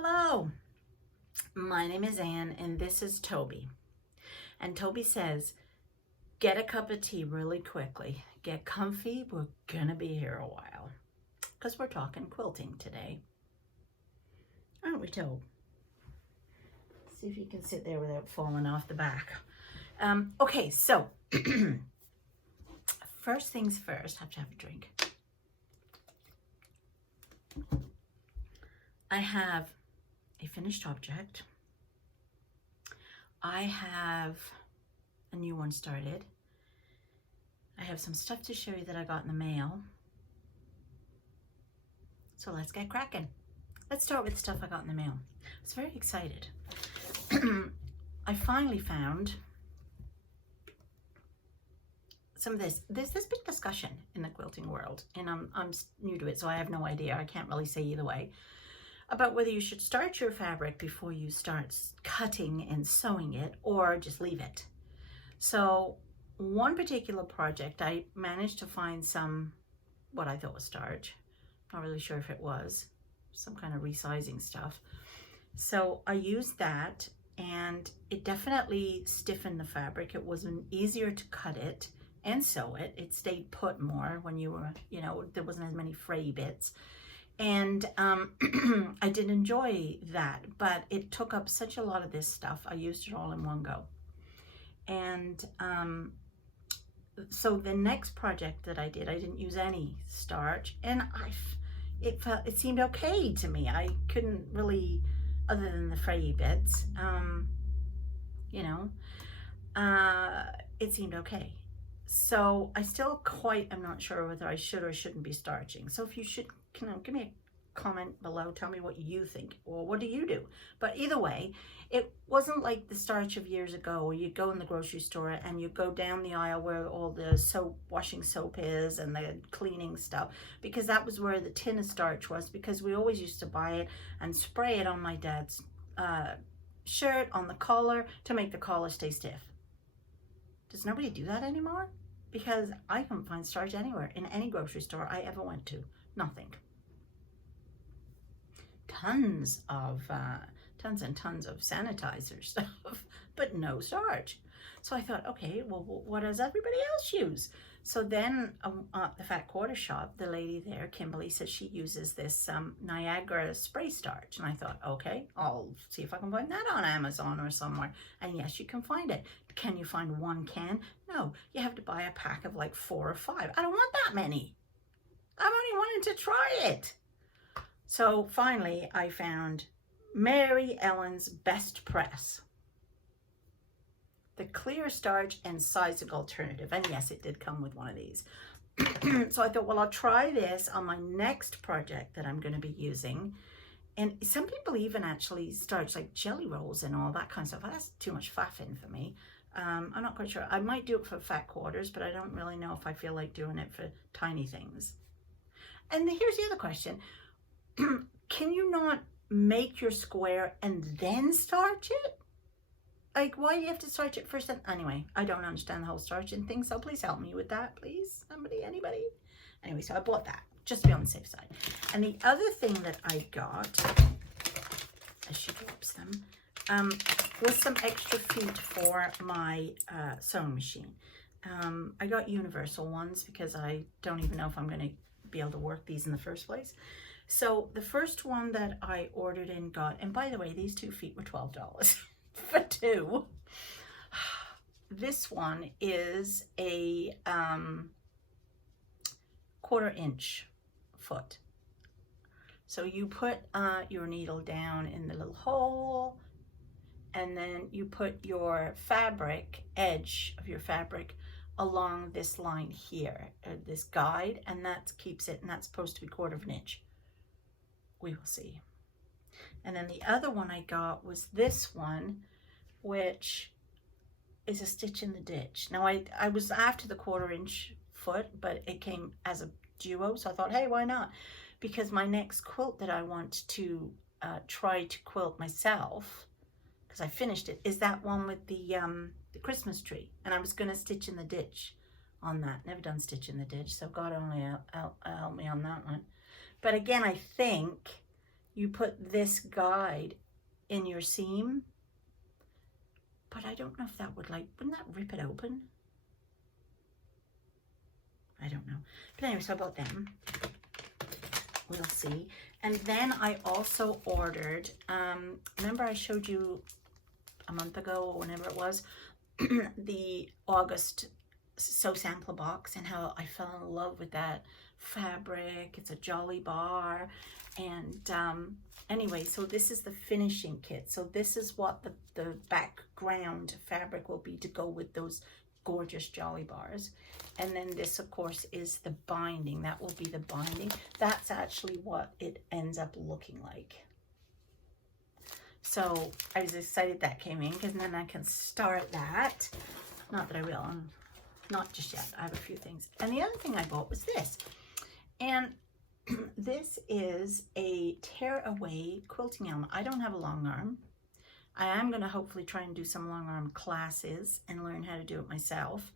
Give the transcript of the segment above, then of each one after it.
Hello, my name is Anne and this is Toby. And Toby says, get a cup of tea really quickly. Get comfy, we're gonna be here a while. Because we're talking quilting today. Aren't we, Toby? See if you can sit there without falling off the back. Okay, so first things first, I have to have a drink. I have a finished object. I have a new one started. I have some stuff to show you that I got in the mail. So let's get cracking. Let's start with stuff I got in the mail. I was very excited. I finally found some of this. There's this big discussion in the quilting world, and I'm new to it, so I have no idea. I can't really say either way, about whether you should start your fabric before you start cutting and sewing it, or just leave it. So one particular project, I managed to find some, what I thought was starch. Not really sure if it was, some kind of resizing stuff. So I used that, and it definitely stiffened the fabric. It was easier to cut it and sew it. It stayed put more when you were, there wasn't as many fray bits. And I did enjoy that, but it took up such a lot of this stuff. I used it all in one go. And so the next project that I did, I didn't use any starch, and it seemed okay to me. I couldn't really, other than the fray bits, it seemed okay. So I still am not sure whether I should or shouldn't be starching. So if you should, give me a comment below, tell me what you think, or what do you do? But either way, it wasn't like the starch of years ago where you go in the grocery store and you go down the aisle where all the washing soap is and the cleaning stuff, because that was where the tin of starch was, because we always used to buy it and spray it on my dad's shirt, on the collar, to make the collar stay stiff. Does nobody do that anymore? Because I couldn't find starch anywhere in any grocery store I ever went to. Nothing. Tons and tons of sanitizer stuff, but no starch. So I thought, okay, well, what does everybody else use? So then at the Fat Quarter Shop, the lady there, Kimberly, says she uses this Niagara spray starch. And I thought, okay, I'll see if I can find that on Amazon or somewhere. And yes, you can find it. Can you find one can? No, you have to buy a pack of like 4 or 5. I don't want that many. I'm only wanting to try it. So finally, I found Mary Ellen's Best Press, the clear starch and sizing alternative. And yes, it did come with one of these. So I thought, well, I'll try this on my next project that I'm going to be using. And some people even actually starch like jelly rolls and all that kind of stuff. That's too much faffing for me. I'm not quite sure. I might do it for fat quarters, but I don't really know if I feel like doing it for tiny things. And here's the other question. Can you not make your square and then starch it? Like, why do you have to starch it first? Anyway, I don't understand the whole starching thing, so please help me with that, please. Somebody, anybody? Anyway, so I bought that just to be on the safe side. And the other thing that I got, as she drops them, was some extra feet for my sewing machine. I got universal ones because I don't even know if I'm going to be able to work these in the first place. So the first one that I ordered and got, and by the way, these 2 feet were $12 for 2. This one is a 1/4 inch foot. So you put your needle down in the little hole, and then you put your fabric, edge of your fabric, along this line here, this guide, and that keeps it, and that's supposed to be 1/4 inch. We will see. And then the other one I got was this one, which is a stitch in the ditch. Now I was after the 1/4 inch foot, but it came as a duo, so I thought, hey, why not? Because my next quilt that I want to try to quilt myself, because I finished it, is that one with the Christmas tree, and I was going to stitch in the ditch on that. Never done stitch in the ditch, so God only help me on that one. But again, I think you put this guide in your seam, but I don't know if that would, like, wouldn't that rip it open? I don't know. But anyway, so I bought them. We'll see. And then I also ordered, remember I showed you a month ago or whenever it was, the August Sew Sampler box, and how I fell in love with that fabric. It's a Jolly Bar. And anyway, so this is the finishing kit. So this is what the background fabric will be to go with those gorgeous Jolly Bars. And then this, of course, is the binding. That will be the binding. That's actually what it ends up looking like. So I was excited that came in, because then I can start that. Not that I will, not just yet. I have a few things. And the other thing I bought was this. And this is a tear-away quilting element. I don't have a long arm. I am going to hopefully try and do some long arm classes and learn how to do it myself.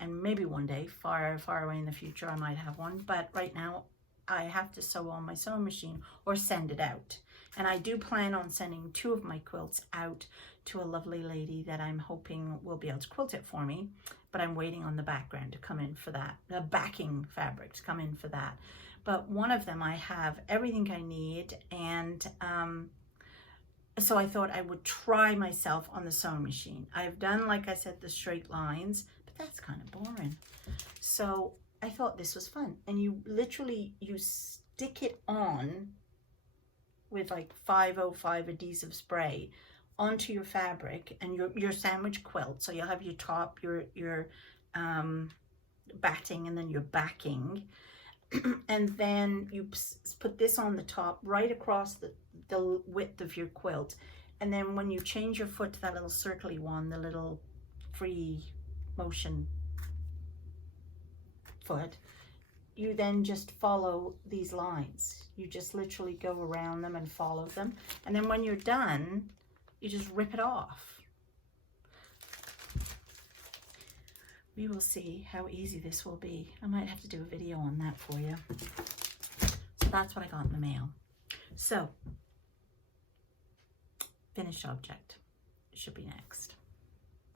And maybe one day, far, far away in the future, I might have one. But right now, I have to sew on my sewing machine or send it out. And I do plan on sending 2 of my quilts out to a lovely lady that I'm hoping will be able to quilt it for me. But I'm waiting on the background to come in for that, the backing fabric to come in for that. But one of them, I have everything I need. And so I thought I would try myself on the sewing machine. I've done, like I said, the straight lines, but that's kind of boring. So I thought this was fun. And you literally, you stick it on with like 505 adhesive spray onto your fabric and your sandwich quilt. So you'll have your top, your batting, and then your backing. And then you put this on the top right across the width of your quilt. And then when you change your foot to that little circly one, the little free motion foot, you then just follow these lines. You just literally go around them and follow them. And then when you're done, you just rip it off. We will see how easy this will be. I might have to do a video on that for you. So that's what I got in the mail. So, finished object. It should be next.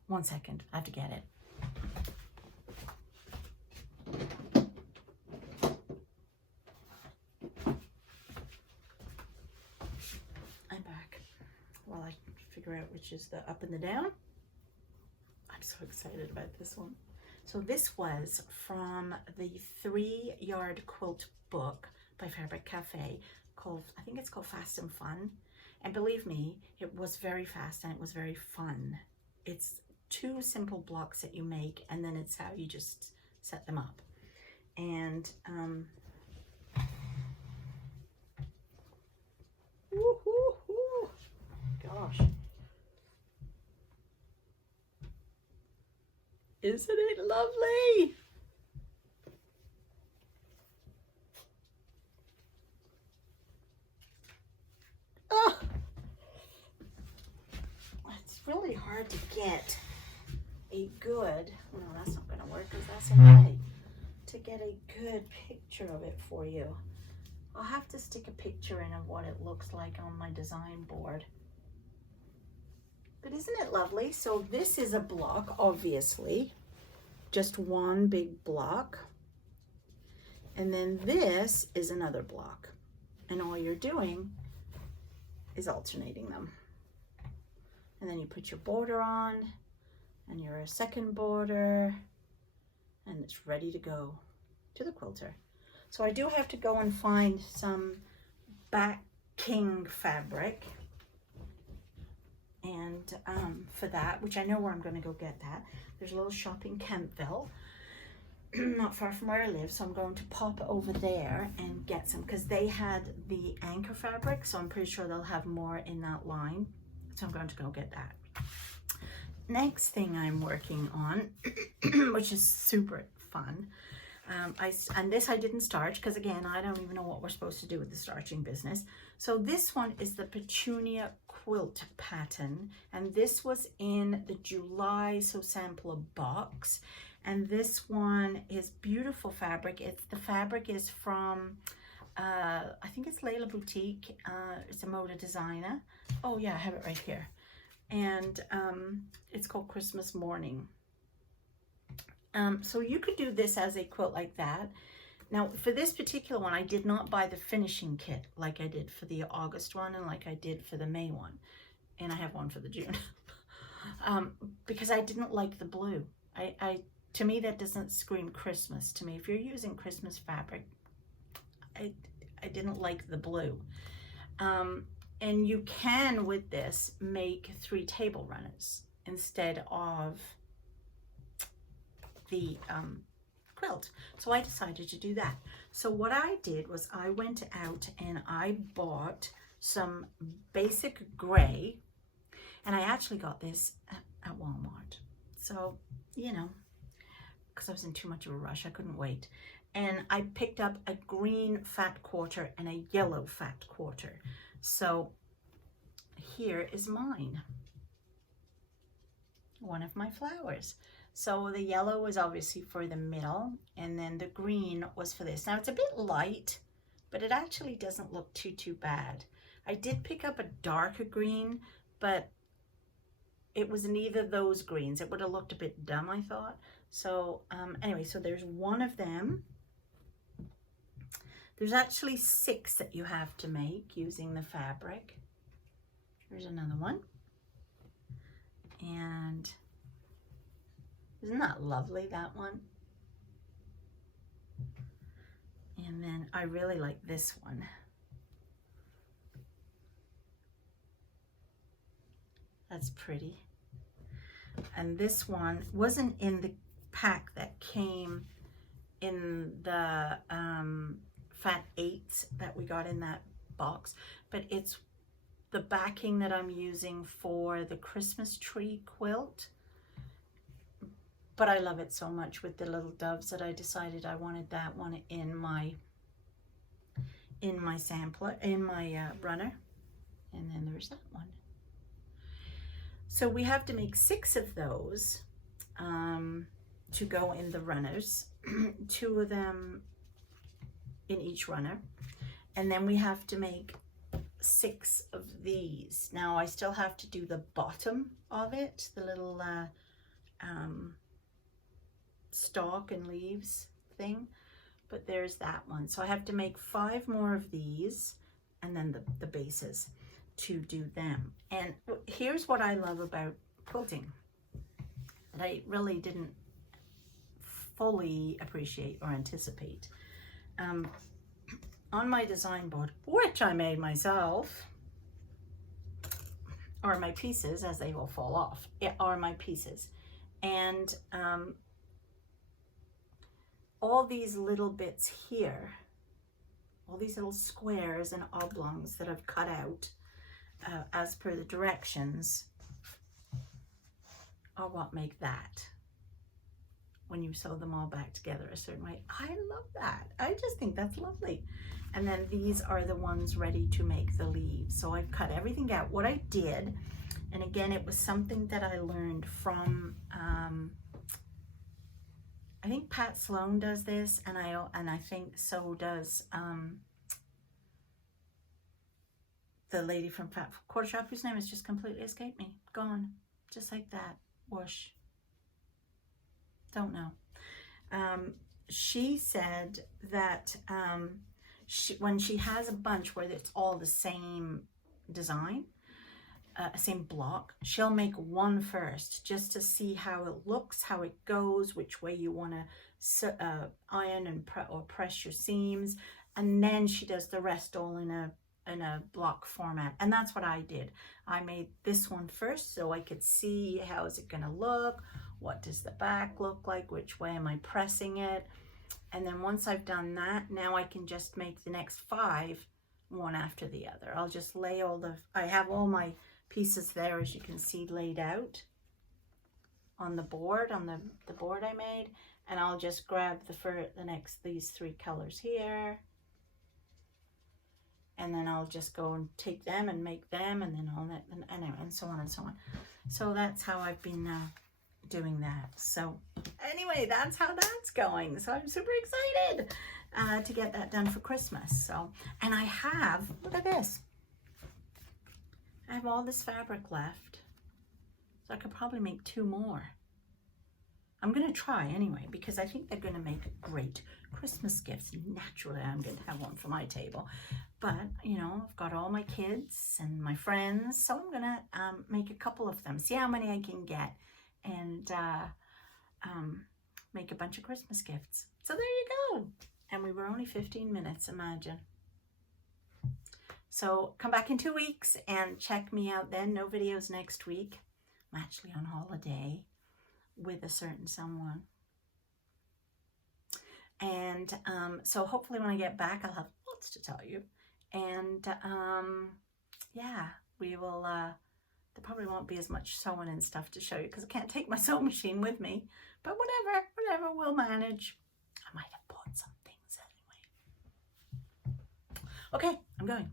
1 second, I have to get it. I'm back. While I figure out which is the up and the down. I'm so excited about this one. So this was from the 3-yard quilt book by Fabric Cafe called, I think it's called Fast and Fun. And believe me, it was very fast and it was very fun. It's 2 simple blocks that you make, and then it's how you just set them up. And gosh. Isn't it lovely? Oh, it's really hard to get a good, no, that's not going to work because that's in the way, to get a good picture of it for you. I'll have to stick a picture in of what it looks like on my design board. But isn't it lovely? So this is a block, obviously, just one big block. And then this is another block. And all you're doing is alternating them. And then you put your border on and your second border, and it's ready to go to the quilter. So I do have to go and find some backing fabric. And for that, which I know where I'm going to go get that. There's a little shop in Kentville, not far from where I live, so I'm going to pop over there and get some, because they had the anchor fabric, so I'm pretty sure they'll have more in that line. So I'm going to go get that. Next thing I'm working on, which is super fun, and this I didn't starch, because again, I don't even know what we're supposed to do with the starching business. So this one is the Petunia quilt pattern, and this was in the July Sew Sampler box. And this one is beautiful fabric. The fabric is from I think it's Layla Boutique. It's a Moda designer. Oh yeah, I have it right here. And it's called Christmas Morning. So you could do this as a quilt like that. Now for this particular one, I did not buy the finishing kit like I did for the August one and like I did for the May one. And I have one for the June. Because I didn't like the blue. To me, that doesn't scream Christmas to me. If you're using Christmas fabric, I didn't like the blue. And you can, with this, make 3 table runners instead of the quilt. So I decided to do that. So what I did was I went out and I bought some basic gray, and I actually got this at Walmart. So, you know, because I was in too much of a rush, I couldn't wait. And I picked up a green fat quarter and a yellow fat quarter. So here is mine. One of my flowers. So the yellow was obviously for the middle, and then the green was for this. Now it's a bit light, but it actually doesn't look too bad. I did pick up a darker green, but it was neither of those greens. It would have looked a bit dumb, I thought. So anyway, so there's one of them. There's actually 6 that you have to make using the fabric. Here's another one. And isn't that lovely, that one? And then I really like this one. That's pretty. And this one wasn't in the pack that came in the Fat 8s that we got in that box, but it's the backing that I'm using for the Christmas tree quilt. But I love it so much with the little doves that I decided I wanted that one in my sampler, in my runner. And then there's that one. So we have to make 6 of those to go in the runners, 2 of them in each runner. And then we have to make 6 of these. Now I still have to do the bottom of it, the little stalk and leaves thing, but there's that one. So I have to make 5 more of these, and then the bases to do them. And here's what I love about quilting that I really didn't fully appreciate or anticipate. On my design board, which I made myself, are my pieces, as they will fall off, are my pieces. And all these little bits here, all these little squares and oblongs that I've cut out as per the directions are what make that when you sew them all back together a certain way. I love that. I just think that's lovely. And then these are the ones ready to make the leaves. So I've cut everything out. What I did, and again, it was something that I learned from I think Pat Sloan does this, and I think so does the lady from Fat Quarter Shop, whose name has just completely escaped me. Gone, just like that. Whoosh. Don't know. She said that when she has a bunch where it's all the same design, same block, she'll make one first just to see how it looks, how it goes, which way you want to iron and press your seams, and then she does the rest all in a block format. And that's what I did. I made this one first so I could see how is it going to look, what does the back look like, which way am I pressing it, and then once I've done that, now I can just make the next 5 one after the other. I'll just lay I have all my pieces there, as you can see, laid out on the board, on the board I made, and I'll just grab these 3 colors here, and then I'll just go and take them and make them, and then all that, and so on and so on. So that's how I've been doing that. So anyway, that's how that's going. So I'm super excited. to get that done for Christmas. So, and I have, look at this. I have all this fabric left. So I could probably make 2 more. I'm going to try anyway, because I think they're going to make great Christmas gifts. Naturally, I'm going to have one for my table. But, you know, I've got all my kids and my friends, so I'm going to make a couple of them, see how many I can get, and make a bunch of Christmas gifts. So there you go. And we were only 15 minutes, imagine. So come back in 2 weeks and check me out then. No videos next week. I'm actually on holiday with a certain someone. And so hopefully when I get back, I'll have lots to tell you. And yeah, we will, there probably won't be as much sewing and stuff to show you because I can't take my sewing machine with me. But whatever, we'll manage. I might have bought some things anyway. Okay, I'm going.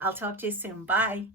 I'll talk to you soon. Bye.